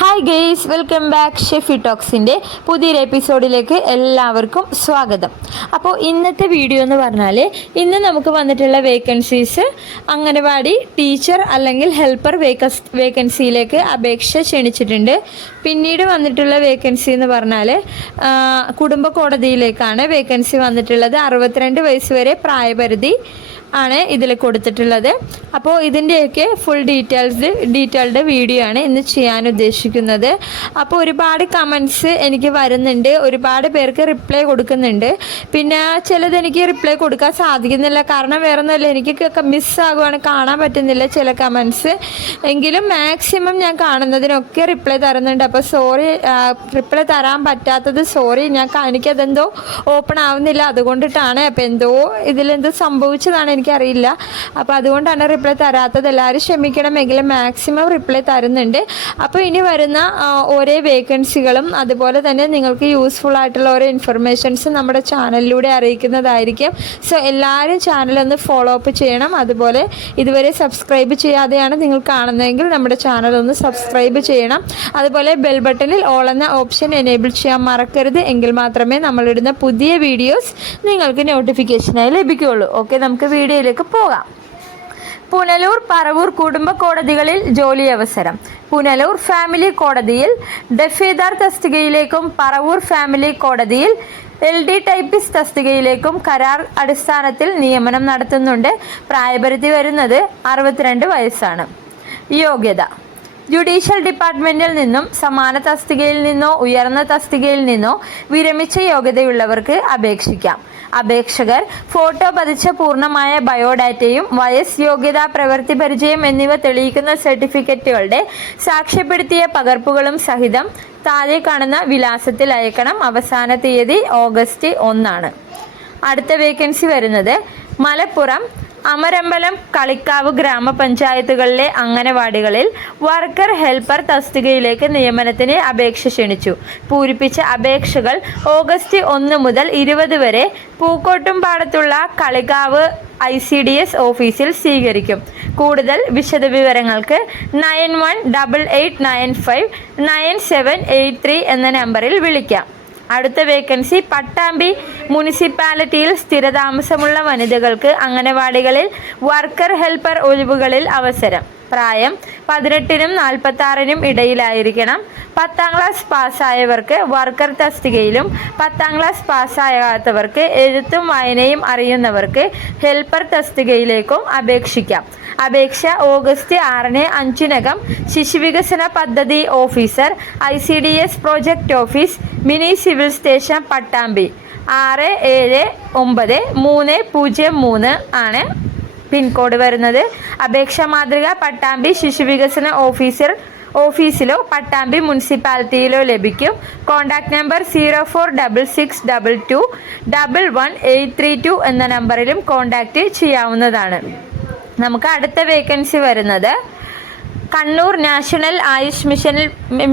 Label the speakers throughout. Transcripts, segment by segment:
Speaker 1: Hi guys welcome back ഷെഫി ടോക്സിന്റെ പുതിയൊരു എപ്പിസോഡിലേക്ക് എല്ലാവർക്കും സ്വാഗതം. അപ്പോൾ ഇന്നത്തെ വീഡിയോ എന്ന് പറഞ്ഞാൽ ഇന്ന് നമുക്ക് വന്നിട്ടുള്ള വേക്കൻസീസ് അംഗനവാടി ടീച്ചർ അല്ലെങ്കിൽ ഹെൽപ്പർ വേക്കസ് വേക്കൻസിയിലേക്ക് അപേക്ഷ ക്ഷണിച്ചിട്ടുണ്ട്. പിന്നീട് വന്നിട്ടുള്ള വേക്കൻസി എന്ന് പറഞ്ഞാൽ കുടുംബ കോടതിയിലേക്കാണ് വേക്കൻസി വന്നിട്ടുള്ളത്. അറുപത്തിരണ്ട് വയസ്സ് വരെ പ്രായപരിധി ആണ് ഇതിൽ കൊടുത്തിട്ടുള്ളത്. അപ്പോൾ ഇതിന്റെയൊക്കെ ഫുൾ ഡീറ്റെയിൽസ് ഡീറ്റെയിൽഡ് വീഡിയോ ആണ് ഇന്ന് ചെയ്യാൻ ഉദ്ദേശിക്കുന്നത്. അപ്പോൾ ഒരുപാട് കമൻസ് എനിക്ക് വരുന്നുണ്ട്. ഒരുപാട് പേർക്ക് റിപ്ലൈ കൊടുക്കുന്നുണ്ട്. പിന്നെ ചിലത് എനിക്ക് റിപ്ലൈ കൊടുക്കാൻ സാധിക്കുന്നില്ല. കാരണം വേറെ ഒന്നുമില്ല എനിക്ക് മിസ്സാകുവാണ് കാണാൻ പറ്റുന്നില്ല ചില കമൻസ് എങ്കിലും മാക്സിമം ഞാൻ കാണുന്നതിനൊക്കെ റിപ്ലൈ തരുന്നുണ്ട്. അപ്പോൾ സോറി റിപ്ലൈ തരാൻ പറ്റാത്തത് സോറി ഞാൻ എനിക്കതെന്തോ ഓപ്പൺ ആവുന്നില്ല. അതുകൊണ്ടിട്ടാണ്. അപ്പോൾ എന്തോ ഇതിലെന്തോ സംഭവിച്ചതാണ്. എനിക്കറിയില്ല. അപ്പോൾ അതുകൊണ്ടാണ് റിപ്ലൈ തരാത്തത്. എല്ലാവരും ക്ഷമിക്കണമെങ്കിലും മാക്സിമം റിപ്ലൈ തരുന്നുണ്ട്. അപ്പോൾ ഇനി വരുന്ന ഓരോ വേക്കൻസികളും അതുപോലെ തന്നെ നിങ്ങൾക്ക് യൂസ്ഫുൾ ആയിട്ടുള്ള ഓരോ ഇൻഫർമേഷൻസ് നമ്മുടെ ചാനലിലൂടെ അറിയിക്കുന്നതായിരിക്കും. സോ എല്ലാവരും ചാനലൊന്ന് ഫോളോ അപ്പ് ചെയ്യണം. അതുപോലെ ഇതുവരെ സബ്സ്ക്രൈബ് ചെയ്യാതെയാണ് നിങ്ങൾ കാണുന്നതെങ്കിൽ നമ്മുടെ ചാനൽ ഒന്ന് സബ്സ്ക്രൈബ് ചെയ്യണം. അതുപോലെ ബെൽ ബട്ടണിൽ ഓൾ എന്ന ഓപ്ഷൻ എനേബിൾ ചെയ്യാൻ മറക്കരുത്. എങ്കിൽ മാത്രമേ നമ്മളിടുന്ന പുതിയ വീഡിയോസ് നിങ്ങൾക്ക് നോട്ടിഫിക്കേഷനായി ലഭിക്കുകയുള്ളൂ. ഓക്കെ നമുക്ക് വീഡിയോയിലേക്ക് പോകാം. പുനലൂർ പറവൂർ കുടുംബ കോടതികളിൽ ജോലി അവസരം. പുനലൂർ ഫാമിലി കോടതിയിൽ ദഫീദാർ തസ്തികയിലേക്കും പറവൂർ ഫാമിലി കോടതിയിൽ എൽ ഡി ടൈപ്പിസ് തസ്തികയിലേക്കും കരാർ അടിസ്ഥാനത്തിൽ നിയമനം നടത്തുന്നുണ്ട്. പ്രായപരിധി വരുന്നത് അറുപത്തിരണ്ട് വയസ്സാണ്. യോഗ്യത. ജുഡീഷ്യൽ ഡിപ്പാർട്ട്മെന്റിൽ നിന്നും സമാന തസ്തികയിൽ നിന്നോ ഉയർന്ന തസ്തികയിൽ നിന്നോ വിരമിച്ച യോഗ്യതയുള്ളവർക്ക് അപേക്ഷിക്കാം. അപേക്ഷകർ ഫോട്ടോ പതിച്ച പൂർണമായ ബയോഡാറ്റയും വയസ് യോഗ്യത പ്രവൃത്തി പരിചയം എന്നിവ തെളിയിക്കുന്ന സർട്ടിഫിക്കറ്റുകളുടെ സാക്ഷ്യപ്പെടുത്തിയ പകർപ്പുകളും സഹിതം താഴെ കാണുന്ന വിലാസത്തിൽ അയക്കണം അവസാന തീയതി ഓഗസ്റ്റ് ഒന്നാണ്. അടുത്ത വേക്കൻസി വരുന്നത് മലപ്പുറം അമരമ്പലം കളിക്കാവ് ഗ്രാമപഞ്ചായത്തുകളിലെ അംഗനവാടികളിൽ വർക്കർ ഹെൽപ്പർ തസ്തികയിലേക്ക് നിയമനത്തിന് അപേക്ഷ ക്ഷണിച്ചു. പൂരിപ്പിച്ച അപേക്ഷകൾ ഓഗസ്റ്റ് ഒന്ന് മുതൽ ഇരുപത് വരെ പൂക്കോട്ടുംപാടത്തുള്ള Kalikavu I C D S ഓഫീസിൽ സ്വീകരിക്കും. കൂടുതൽ വിശദവിവരങ്ങൾക്ക് nine one double eight nine five nine seven eight three എന്ന നമ്പറിൽ വിളിക്കാം. അടുത്ത വേക്കൻസി പട്ടാമ്പി മുനിസിപ്പാലിറ്റിയിൽ സ്ഥിരതാമസമുള്ള വനിതകൾക്ക് അംഗനവാടികളിൽ വർക്കർ ഹെൽപ്പർ ഒഴിവുകളിൽ അവസരം. പ്രായം പതിനെട്ടിനും നാൽപ്പത്തി ആറിനും ഇടയിലായിരിക്കണം. പത്താം ക്ലാസ് പാസ്സായവർക്ക് വർക്കർ തസ്തികയിലും പത്താം ക്ലാസ് പാസ്സാകാത്തവർക്ക് എഴുത്തും വായനയും അറിയുന്നവർക്ക് ഹെൽപ്പർ തസ്തികയിലേക്കും അപേക്ഷിക്കാം. അപേക്ഷ ഓഗസ്റ്റ് ആറിന് അഞ്ചിനകം ശിശുവികസന പദ്ധതി officer I C D S project office mini civil station Pattambi. ആറ് ഏഴ് ഒമ്പത് മൂന്ന് പൂജ്യം മൂന്ന് ആണ് പിൻകോഡ് വരുന്നത്. അപേക്ഷ മാതൃക പട്ടാമ്പി ശിശുവികസന ഓഫീസർ ഓഫീസിലോ പട്ടാമ്പി മുനിസിപ്പാലിറ്റിയിലോ ലഭിക്കും. Contact number zero four double six double two double one eight three two എന്ന നമ്പറിലും കോൺടാക്റ്റ് ചെയ്യാവുന്നതാണ്. നമുക്ക് അടുത്ത വേക്കൻസി വരുന്നത്. കണ്ണൂർ നാഷണൽ ആയുഷ് മിഷനിൽ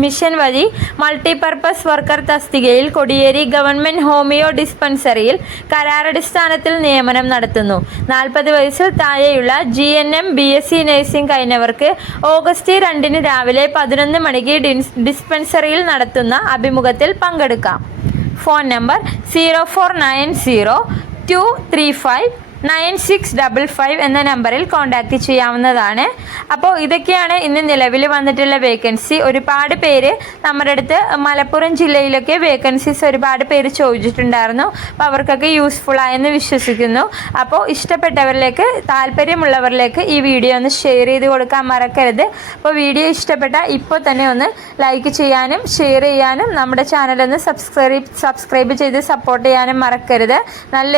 Speaker 1: മിഷൻ വഴി മൾട്ടിപർപ്പസ് വർക്കർ തസ്തികയിൽ കൊടിയേരി ഗവൺമെന്റ് ഹോമിയോ ഡിസ്പെൻസറിയിൽ കരാറടിസ്ഥാനത്തിൽ നിയമനം നടത്തുന്നു. നാൽപ്പത് വയസ്സിൽ താഴെയുള്ള G N M B S C nursing കഴിഞ്ഞവർക്ക് August രണ്ടിന് രാവിലെ പതിനൊന്ന് മണിക്ക് ഡിസ്പെൻസറിയിൽ നടത്തുന്ന അഭിമുഖത്തിൽ പങ്കെടുക്കാം. Phone number zero four nine zero two three five nine six double five എന്ന നമ്പറിൽ കോൺടാക്റ്റ് ചെയ്യാവുന്നതാണ്. അപ്പോൾ ഇതൊക്കെയാണ് ഇന്ന് നിലവിൽ വന്നിട്ടുള്ള വേക്കൻസി ഒരുപാട് പേര് നമ്മുടെ അടുത്ത് മലപ്പുറം ജില്ലയിലൊക്കെ വേക്കൻസീസ് ഒരുപാട് പേര് ചോദിച്ചിട്ടുണ്ടായിരുന്നു. അപ്പോൾ അവർക്കൊക്കെ യൂസ്ഫുൾ ആയെന്ന് വിശ്വസിക്കുന്നു. അപ്പോൾ ഇഷ്ടപ്പെട്ടവരിലേക്ക് താല്പര്യമുള്ളവരിലേക്ക് ഈ വീഡിയോ ഒന്ന് ഷെയർ ചെയ്ത് കൊടുക്കാൻ മറക്കരുത്. അപ്പോൾ വീഡിയോ ഇഷ്ടപ്പെട്ട ഇപ്പോൾ തന്നെ ഒന്ന് ലൈക്ക് ചെയ്യാനും ഷെയർ ചെയ്യാനും നമ്മുടെ ചാനലൊന്ന് സബ്സ്ക്രൈബ് സബ്സ്ക്രൈബ് ചെയ്ത് സപ്പോർട്ട് ചെയ്യാനും മറക്കരുത്. നല്ല